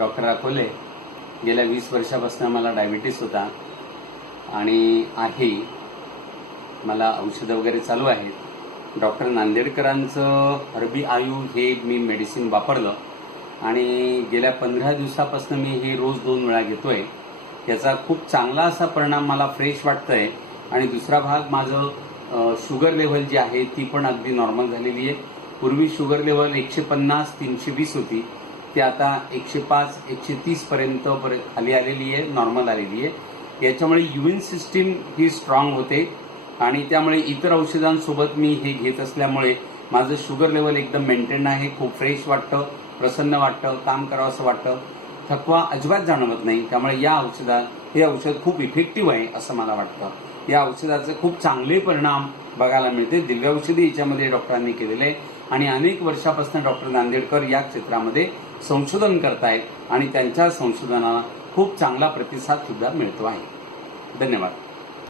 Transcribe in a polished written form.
Doctor Akole. गेल्या 20 वर्षापासून मला डायबिटीस होता आणि आहे. मला औषधं वगैरे चालू आहेत. डॉक्टर नांदेडकरांचं हर्बी आयु हे मी मेडिसिन वापरलं आणि गेल्या 15 दिवसापासून मी हे रोज 2 वेळा घेतोय. याचा खूप चांगला असा परिणाम मला फ्रेश वाटतंय. आणि दुसरा भाग, माझं शुगर लेवल जी आहे ती पण अगदी नॉर्मल झालेली आहे. पूर्वी शुगर लेवल 150 320 होती, ती आता 105 130 पर्यंत खाली आलेली आहे, नॉर्मल आलेली आहे. याच्यामुळे इम्युन सिस्टीम ही स्ट्रॉंग होते आणि त्यामुळे इतर औषधांसोबत मी हे घेत असल्यामुळे माझं शुगर लेवल एकदम मेंटेन आहे. खूप फ्रेश वाटतं, प्रसन्न वाटतं, काम करावं असं वाटतं, थकवा अजिबात जाणवत नाही. त्यामुळे हे औषध खूप इफेक्टिव्ह आहे असं मला वाटतं. या औषधाचे खूप चांगले परिणाम बघायला मिळते. दिव्य औषधी याच्यामध्ये डॉक्टरांनी केलेले आहे आणि अनेक वर्षापासून डॉक्टर नांदेडकर या क्षेत्रामध्ये संशोधन करतायत आणि त्यांच्या संशोधनाला खूप चांगला प्रतिसाद सुद्धा मिळतो आहे. धन्यवाद.